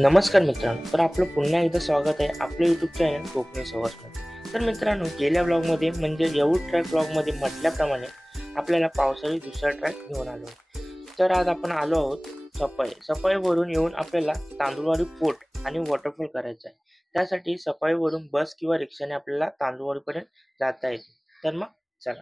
नमस्कार मित्रांनो, तर आपलं पुन्हा एकदा स्वागत आहे आपलं यूट्यूब चॅनल कोकणी सवासमध्ये। तर मित्रांनो, गेल्या ब्लॉगमध्ये म्हणजे येऊर ट्रॅक ब्लॉगमध्ये म्हटल्याप्रमाणे आपल्याला पावसाळी दुसरा ट्रॅक घेऊन आलो। तर आज आपण आलो आहोत सफाईवरून येऊन आपल्याला तांदूळवाडी फोर्ट आणि वॉटरफॉल करायचा आहे। त्यासाठी सफाईवरून बस किंवा रिक्षाने आपल्याला तांदूळवाडीपर्यंत जाता येते। तर मग चला।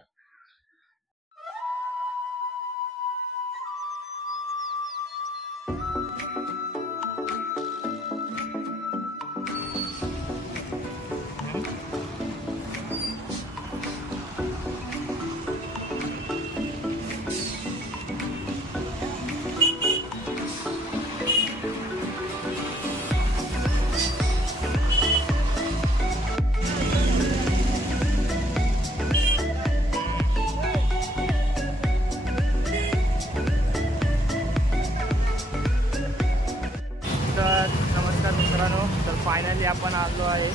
नमस्कार मित्रांनो, तर फायनली आपण आलो आहे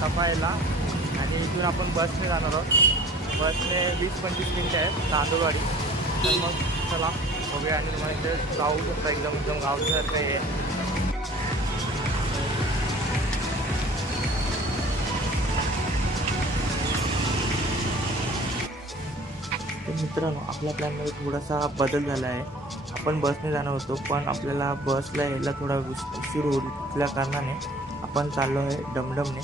सफाईला आणि इथून आपण बसने जाणार आहोत। बसने 20-25 मिनिटं आहेत तांदूळवाडी। तर मग चला बघूया आणि तुम्हाला इथे जाऊ शकता एकदम गावसारखं आहे। तर मित्रांनो, आपल्या प्लॅनमध्ये थोडासा बदल झाला आहे। आपण बसने जाणार होतो, पण आपल्याला बसला यायला थोडा उशीर होईल कारणाने आपण चाललो आहे डमडमने।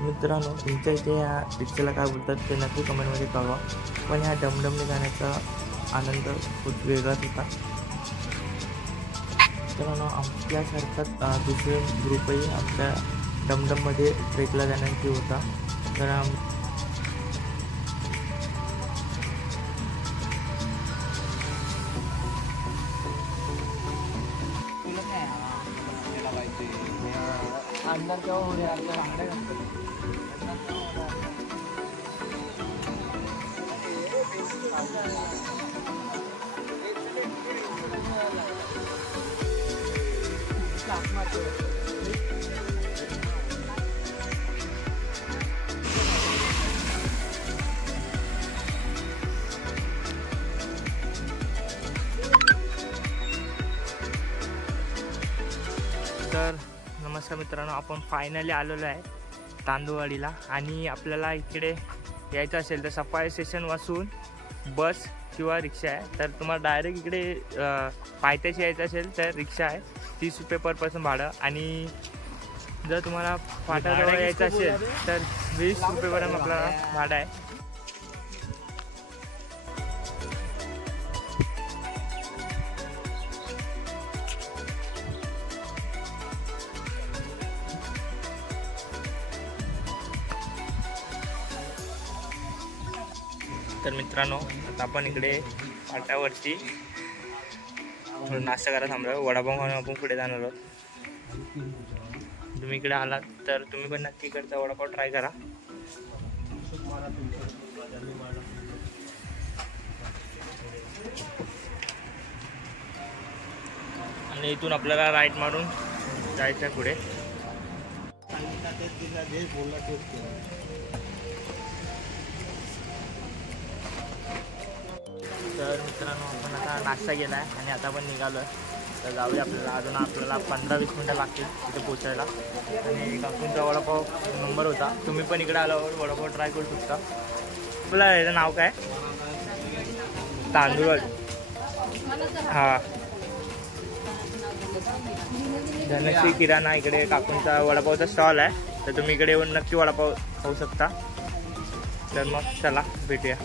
मित्रांनो, तुमच्या इथे या रिक्षाला काय बोलतात ते नक्की कमेंटमध्ये कळवा। पण ह्या डमडमने जाण्याचा आनंद खूप वेगळाच होता। मित्रांनो, आपल्यासारखा दुसरे ग्रुपही आमच्या डमडममध्ये ट्रेकला जाण्याची होता। तर अंदर जाओ हो यार, तर नमस्कार मित्रांनो, आपण फायनली आलेलो आहे तांदूळवाडीला आणि आपल्याला इकडे यायचं असेल तर सफाई स्टेशन वासून बस किंवा रिक्षा आहे। तर तुम्हाला डायरेक्ट इकडे पायथ्याशी यायचं असेल तर रिक्षा आहे, 30 रुपये पर पर्सन भाडं। आणि जर तुम्हाला फाट्याजवळ यायचं असेल तर 20 रुपयेपर्यंत आपल्याला भाडं आहे। तर मित्रांनो, आता आपण इकडे फाट्यावरती नाश्ता करायला थांबलो, वडापाव खाऊन आपण पुढे जाणार आहोत। तुम्ही इकडे आलात तर तुम्ही पण नक्की इकडचा वडापाव ट्राय करा। आणि इथून आपल्याला राईट मारून जायचं आहे पुढे। तर मित्रांनो, आपण आता नाश्ता केला आहे आणि आता आपण निघालो आहे। तर जाऊया, आपल्याला 15-20 मिनटं लागतील तिथे पोचायला। आणि काकूंचा वडापाव नंबर होता, तुम्ही पण इकडे आल्यावर वडापाव ट्राय करू शकता। आपलं याचं नाव काय? तांदूळवाडी। हां, धनश्री किराणा इकडे काकूंचा वडापावचा स्टॉल आहे। तर तुम्ही इकडे येऊन नक्की वडापाव खाऊ शकता। तर मग चला भेटूया।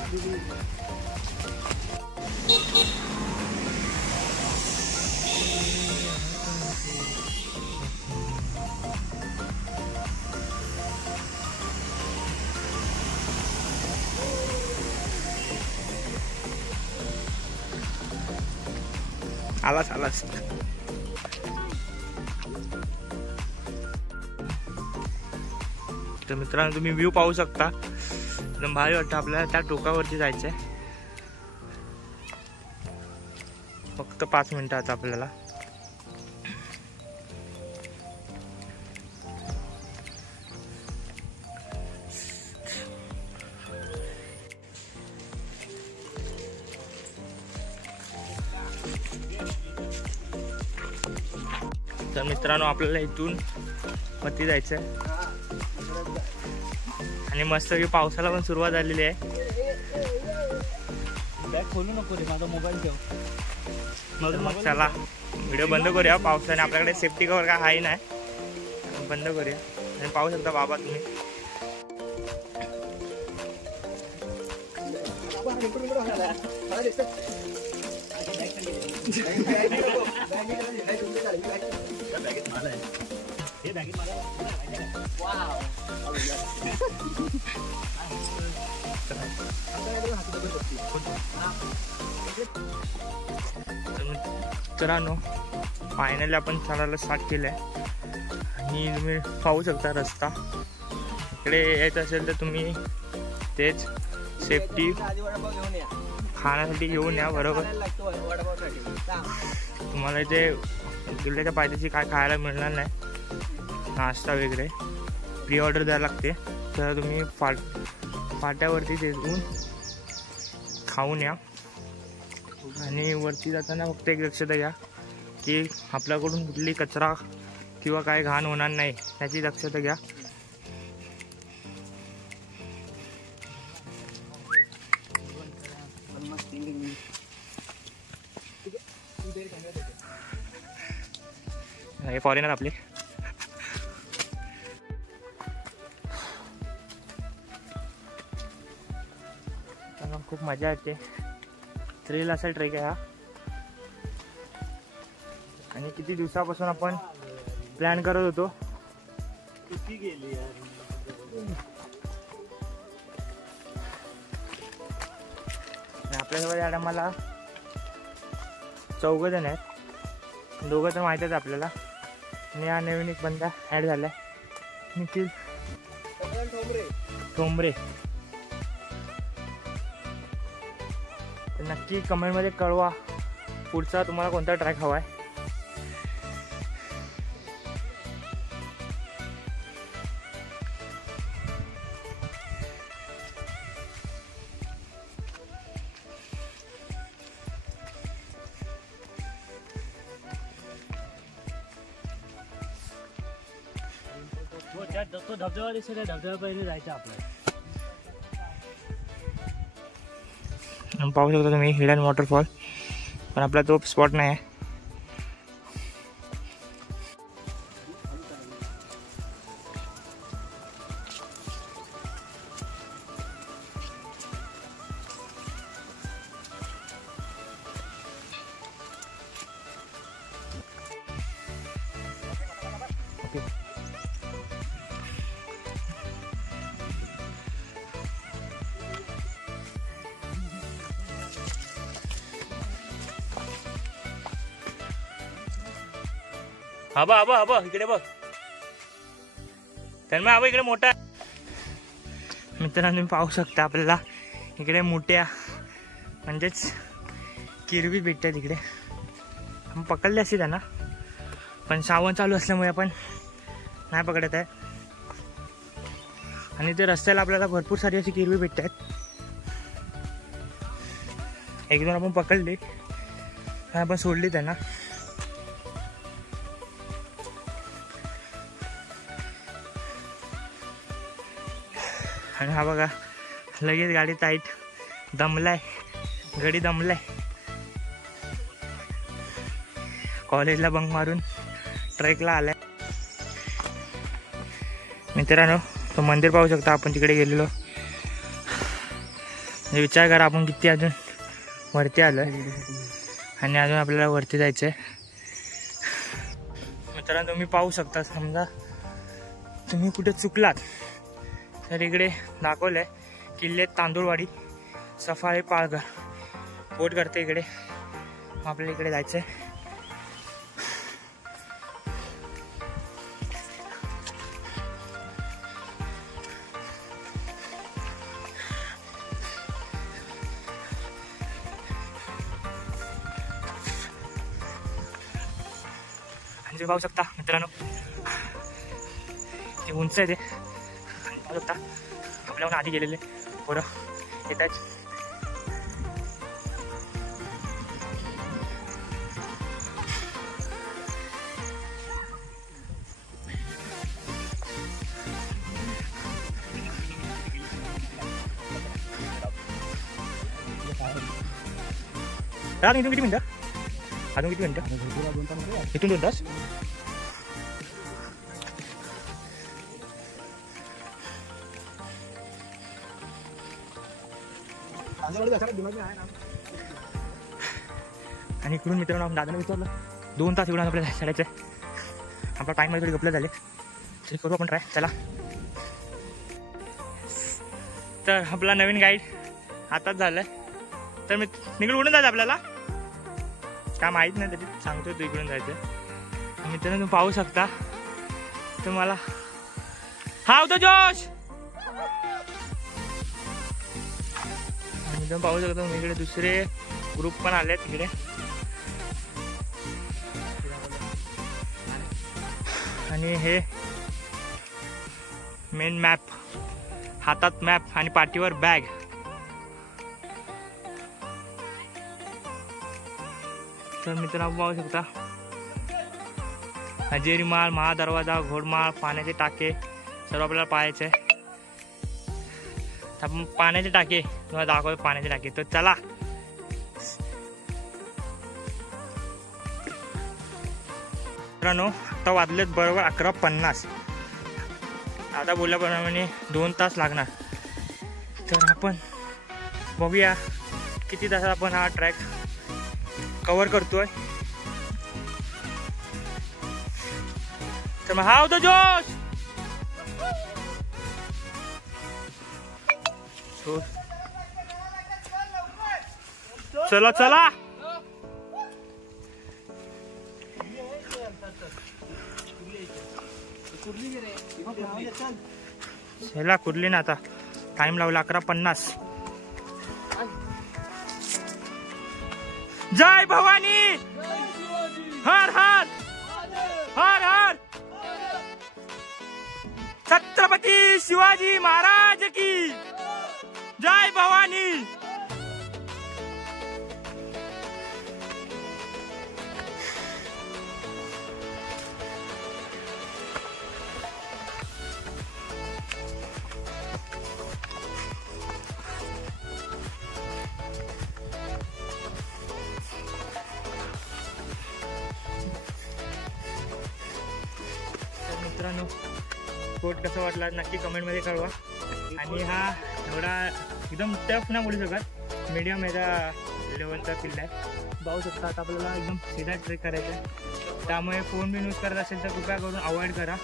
आलास तर मित्रांनो, तुम्ही व्ह्यू पाहू शकता, एकदम भारी वाटतं। आपल्याला त्या टोकावरती जायचं आहे, फक्त 5 मिनिटात आपल्याला। तर मित्रांनो आपल्याला इथून वरती जायचं आहे आणि मस्त की पावसाला पण सुरुवात झालेली आहे. बॅग खोलू नको रे, माझा मोबाईल ठेव. मग चला व्हिडिओ बंद करूया. पावसाने आपल्याकडे सेफ्टी कवर काय आहे नाही, बंद करूया. आणि पाहू शकता बाबा तुम्ही मित्रांनो फायनली आपण चालायला स्टार्ट केलं आहे आणि तुम्ही पाहू शकता रस्ता. इकडे यायचं असेल तर तुम्ही तेच सेफ्टी खाण्यासाठी घेऊन या. बरोबर तुम्हाला इथे किल्ल्याच्या पायथ्याशी काय खायला मिळणार नाही, नाश्ता वगैरे प्री ऑर्डर द्यायला लागते. तर तुम्ही फाट्यावरती तिथून खाऊन या. आणि वरती जाताना फक्त एक लक्षात घ्या की आपल्याकडून कुठली कचरा किंवा काय घाण होणार नाही याची दक्षता घ्या. हे फॉरेनर आपले खूप मजा येते. थ्रिल असा ट्रेक आहे हा आणि किती दिवसापासून आपण प्लॅन करत होतो. किती गेली यार. आपल्यासोबत या टायमाला 4 जण आहेत. 2 तर माहीतच आपल्याला आणि हा नवीन एक बंदा ॲड झाला आहे, निखिल ठोंबरे. तर नक्की कमेंटमध्ये कळवा पुढचा तुम्हाला कोणता ट्रॅक हवा आहे. तो धबधबा दिसत आहे, धबधबा पहिले जायचं आपल्याला. पाहू शकता तुम्ही हिडन वॉटरफॉल, पण आपला तो स्पॉट नाही आहे. ओके हा इकडे बघ तन्मय, हा इकडे मोठा. मित्रांनो तुम्ही पाहू शकता आपल्याला इकडे मोठ्या म्हणजेच किरवी भेटतात. इकडे आपण पकडले असते त्यांना, पण सावन चालू असल्यामुळे आपण नाही पकडत आहे. आणि ते रस्त्याला आपल्याला भरपूर सारी अशी किरवी भेटतात. एकदम आपण पकडली आणि आपण सोडली त्यांना. आणि हा बघा लगेच गाडी टाईट, दमलाय, गडी दमलाय. कॉलेजला बंक मारून ट्रेकला आलाय. मित्रांनो तो मंदिर पाहू शकता आपण तिकडे गेलेलो. म्हणजे विचार करा आपण किती अजून वरती आलोय आणि अजून आपल्याला वरती जायचंय. मित्रांनो तुम्ही पाहू शकता, समजा तुम्ही कुठे चुकलात तर इकडे दाखवलंय किल्ले तांदूळवाडी सफाळे पाळघर बोट करते इकडे. आपल्याला इकडे जायचंय. आणि पाहू शकता मित्रांनो ते उंच आहे. ते पाहू शकता आपल्याहून आधी गेलेले पोरं येत आहेत. इथून किती मिनिटं? अजून किती मिनिटं? इथून 2 तास. आणि इकडून मित्रांनो दादाने विचारलं 2 तास इकडून आपल्याला चढायचं आहे. आपला टाईममध्ये थोडी गपलं झाले तरी करू आपण ट्राय. चला. तर आपला नवीन गाईड आताच झालाय. तर मी निघून जायचं आपल्याला काय माहीत नाही तरी सांगतो तू इकडून जायचं. मित्रांनो तुम्ही पाहू शकता तुम्हाला हा होता जोश. तुम्ही पाहू शकता तुम्ही इकडे दुसरे ग्रुप पण आले आहेत तिकडे. आणि हे मेन मॅप, हातात मॅप आणि पाठीवर बॅग. तर मित्रांनो पाहू शकता हजेरी माळ, महादरवाजा, घोडमाळ, पाण्याचे टाके सर्व आपल्याला पाहायचे आहे. आपण पाण्याचे टाके तुम्हाला दाखवतो पाण्याचे टाके. तर चला. मित्रांनो आता वाजलेत बरोबर 11:50. आता बोलल्याप्रमाणे 2 तास लागणार. तर आपण बघूया किती तासात आपण हा ट्रॅक कव्हर करतोय. तर मग हा होता जोश. चला चला. चला कुर्ली ना. आता टाइम लावला 11:50. जय भवानी. हर हर हर हर. छत्रपती शिवाजी महाराज की जय भवानी. मित्रांनो स्पोर्ट कसा वाटला नक्की कमेंटमध्ये कळवा. आणि हा एवढा एकदम टफ ना बोलू शकत, मीडियम याचा लेवलचा किल्ला आहे. पाहू शकता आता आपल्याला एकदम सीधा ट्रेक करायचा आहे. त्यामुळे फोन बिन यूज करत असेल तर कृपया करून अवॉइड करा.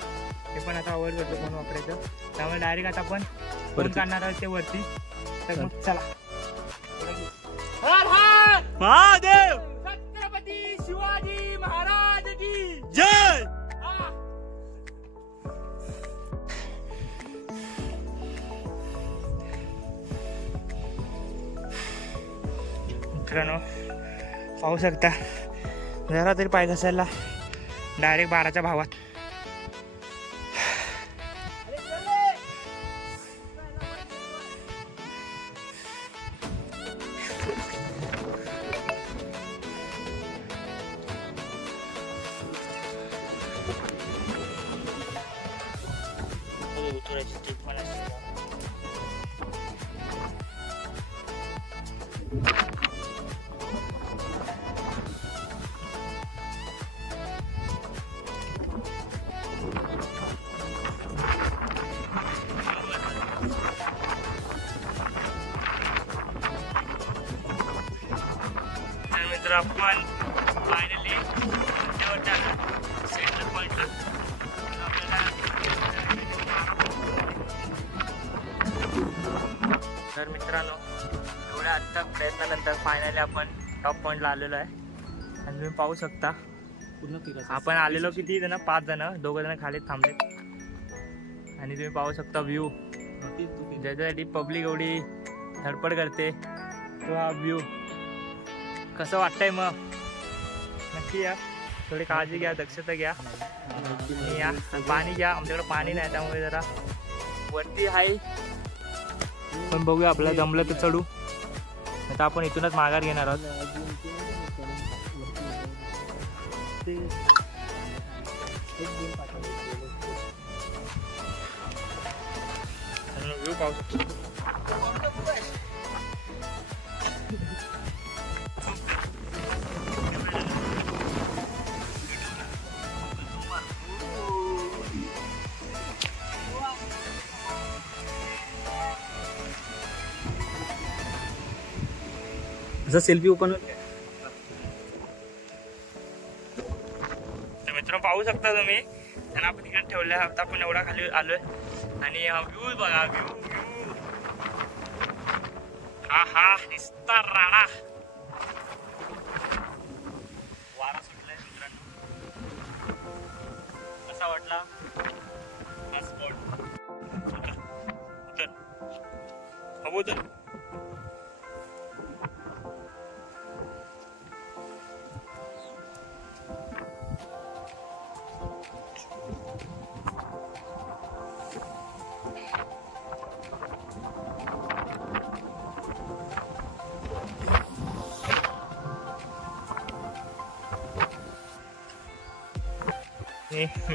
हे पण आता अवॉइड करतो फोन वापरायचं. त्यामुळे डायरेक्ट आता आपण फोन काढणार आहोत ते वरती. तर मग चला. हर हर महादेव. छत्रपती शिवाजी महाराज की जय. मित्रांनो पाहू शकता जरा तरी पाय घसायला डायरेक्ट 12च्या भावात. तर आपण फायनली सेंटर पॉइंटला तर मित्रांनो एवढ्या आत्ता प्रयत्नानंतर फायनली आपण टॉप पॉइंटला आलेलो आहे. आणि तुम्ही पाहू शकता आपण आलेलो किती जण 5 जण, 2 जण खाली थांबले. आणि तुम्ही पाहू शकता व्ह्यू ज्याच्यासाठी पब्लिक एवढी धडपड करते तो हा व्ह्यू. कसं वाटतंय मग नक्की या. थोडी काळजी घ्या, दक्षता घ्या आणि या. पाणी घ्या. आमच्याकडे पाणी नाही त्यामुळे जरा वरती आहे पण बघूया आपल्याला जमलं तर चढू. आता आपण इथूनच माघार घेणार आहोत. व्ह्यू पाहू शकतो. जर सेल्फी ओपन मित्र पाहू शकता तुम्ही त्यांना आपण इकडे ठेवल्या आता आपण एवढा खाली आलोय आणि हा व्ह्यू बघा व्ह्यू हा दिसता राणा वारा सुटलाय मित्रांनो कसा वाटला हा स्पॉट उतर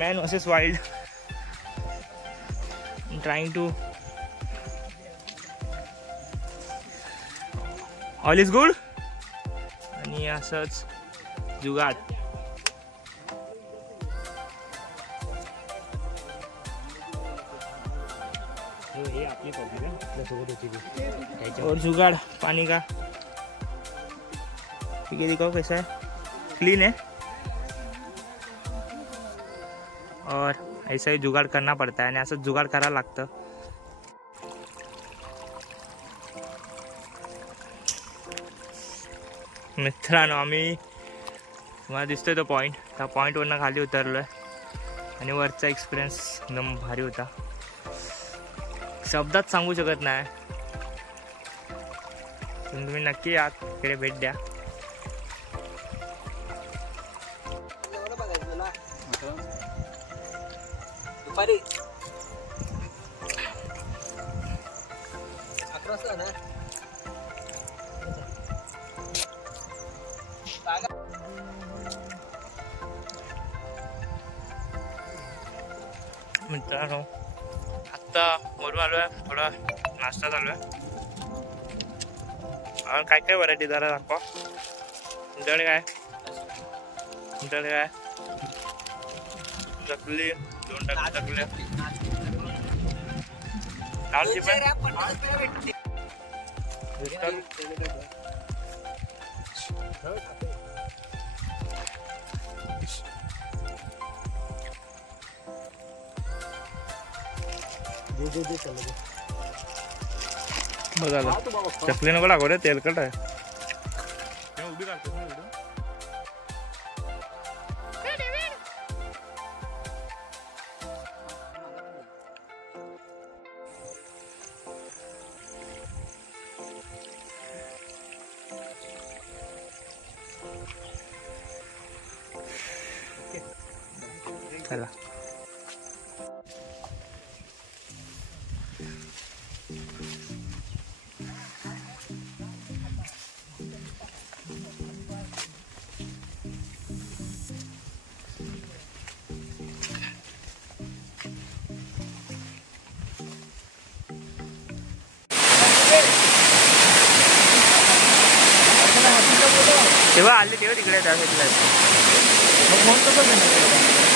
Man versus wild. I'm trying to. All is good. आणि असंच जुगाड. हे आपली पब्लिक आहे आपल्यासोबत होती और जुगाड़ पानी का ठीक है दिखाओ कैसा है क्लीन है और ऐसा ही जुगाड़ करना पड़ता है आणि असं जुगाड़ करायला लागतं मित्रांनो आम्ही मला दिसतोय तो पॉईंट त्या पॉईंटवरनं खाली उतरलोय आणि वरचा एक्सपिरियन्स एकदम भारी होता शब्दात सांगू शकत नाही तुम्ही नक्की या इकडे भेट द्या दुपारी 11 ना मित्रांनो आत्ता वरून आलोय थोडा नाश्ता चालू आहे काय काय व्हरायटी जरा दाखवा तुमच्याकडे काय चकली 2 टाक चकल्या लालची पण बघा चकली नको लागू रे तेलकट आहे उभी काढतो चला तेव्हा आले तेव्हा तिकडे त्या साईडला मग फोन कसं